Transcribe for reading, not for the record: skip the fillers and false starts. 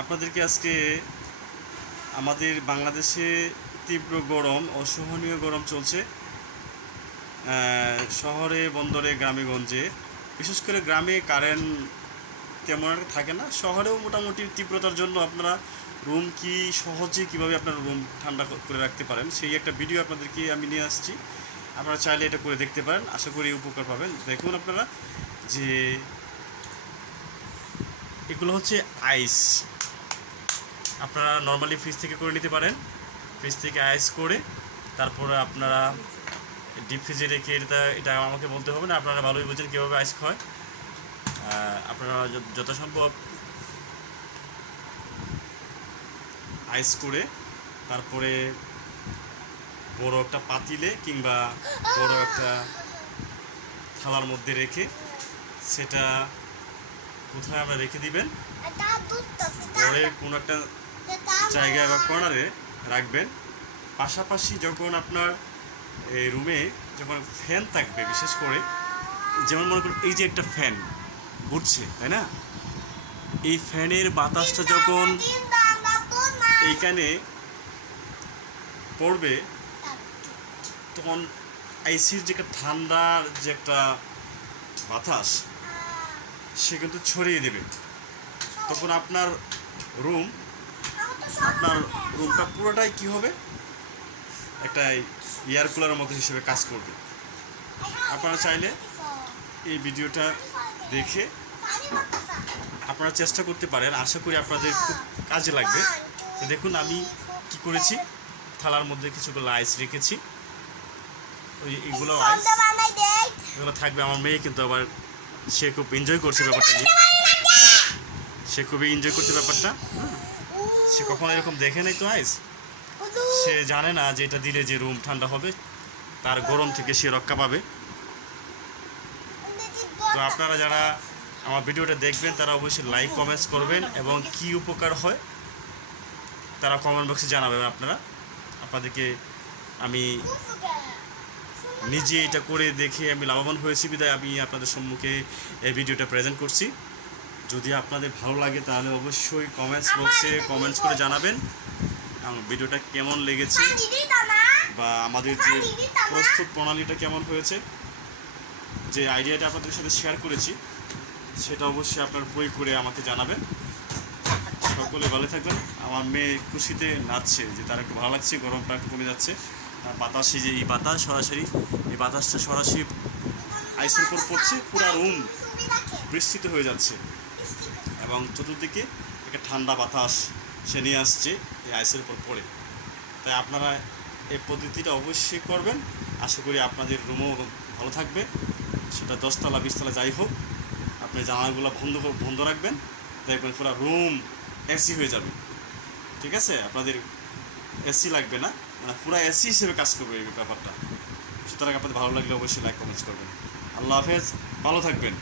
আপনাদেরকে আজকে আমাদের বাংলাদেশে তীব্র গরম, অসহনীয় গরম চলছে। শহরে, বন্দরে, গ্রামে-গঞ্জে, বিশেষ করে গ্রামে কারেন্ট তেমন একটা থাকে না। শহরেও মোটামুটি তীব্রতার জন্য আপনারা রুম সহজে কীভাবে আপনার রুম ঠান্ডা করে রাখতে পারেন সেই একটা ভিডিও আপনাদেরকে আমি নিয়ে আসছি। আপনারা চাইলে এটা করে দেখতে পারেন, আশা করি উপকার পাবেন। দেখুন আপনারা যে এগুলো হচ্ছে আইস। আপনারা নর্মালি ফ্রিজ থেকে করে নিতে পারেন। ফ্রিজ থেকে আইস করে তারপরে আপনারা ডিপ ফ্রিজে রেখে এটা আমাকে বলতে হবে না, আপনারা ভালোই বুঝেন কীভাবে আইস হয়। আপনারা যথাসম্ভব আইস করে তারপরে বড় একটা পাতিলে কিংবা বড় একটা থালার মধ্যে রেখে সেটা কোথায় আমরা রেখে দিবেন, ঘরের কোনো একটা জায়গায় বা কর্নারে রাখবেন। পাশাপাশি যখন আপনার এই রুমে যখন ফ্যান থাকবে, বিশেষ করে যেমন মনে করুন এই যে একটা ফ্যান ঘুরছে, তাই না, এই ফ্যানের বাতাসটা যখন এইখানে পড়বে তখন আইসির যে একটা ঠান্ডার যে একটা বাতাস সে কিন্তু ছড়িয়ে দেবে। তখন আপনার রুমটা পুরোটাই কী হবে, একটা এয়ার কুলারের মতো হিসেবে কাজ করবে। আপনারা চাইলে এই ভিডিওটা দেখে আপনারা চেষ্টা করতে পারেন, আশা করি আপনাদের খুব কাজে লাগবে। দেখুন আমি কি করেছি, থালার মধ্যে কিছুগুলো আইস রেখেছি। এগুলো আইস এগুলো থাকবে। আমার মেয়ে কিন্তু আবার সে খুব এনজয় করছে ব্যাপারটা নিয়ে, সে খুবই এনজয় করছে ব্যাপারটা। সে কখনো এরকম দেখে নাই তো আইস, সে জানে না যে এটা দিলে যে রুম ঠান্ডা হবে, তার গরম থেকে সে রক্ষা পাবে। তো আপনারা যারা আমার ভিডিওটা দেখবেন তারা অবশ্যই লাইক কমেন্টস করবেন এবং কি উপকার হয় তারা কমেন্ট বক্সে জানাবেন। আপনাদেরকে আমি নিজে এটা করে দেখে আমি লাভবান হয়েছি বিধায় আমি আপনাদের সম্মুখে এই ভিডিওটা প্রেজেন্ট করছি। যদি আপনাদের ভালো লাগে তাহলে অবশ্যই কমেন্টস বক্সে কমেন্টস করে জানাবেন ভিডিওটা কেমন লেগেছে বা আমাদের যে প্রস্তুত প্রণালীটা কেমন হয়েছে, যে আইডিয়াটা আপনাদের সাথে শেয়ার করেছি সেটা অবশ্যই আপনার বই করে আমাকে জানাবেন। সকলে ভালো থাকবেন। আমার মেয়ে খুশিতে নাচছে যে তার একটু ভালো লাগছে, গরমটা একটু কমে যাচ্ছে। বাতাসে যে এই বাতাসটা সরাসরি আইসের উপর পড়ছে, পুরো রুম বিস্তৃত হয়ে যাচ্ছে এবং চতুর্দিকে একটা ঠান্ডা বাতাস সে নিয়ে আসছে এই আইসের উপর পড়ে। তাই আপনারা এই পদ্ধতিটা অবশ্যই করবেন। আশা করি আপনাদের রুমও ভালো থাকবে, সেটা 10 তলা 20 তলা যাই হোক। আপনি জানালাগুলো বন্ধ রাখবেন, দেখবেন পুরো রুম এসি হয়ে যাবে। ঠিক আছে, আপনাদের এসি লাগবে না, মানে পুরো এসি হিসেবে কাজ করবে এই ব্যাপারটা। সুতরাং আপনাদের ভালো লাগলে অবশ্যই লাইক কমেন্টস করবেন। আল্লাহ হাফেজ, ভালো থাকবেন।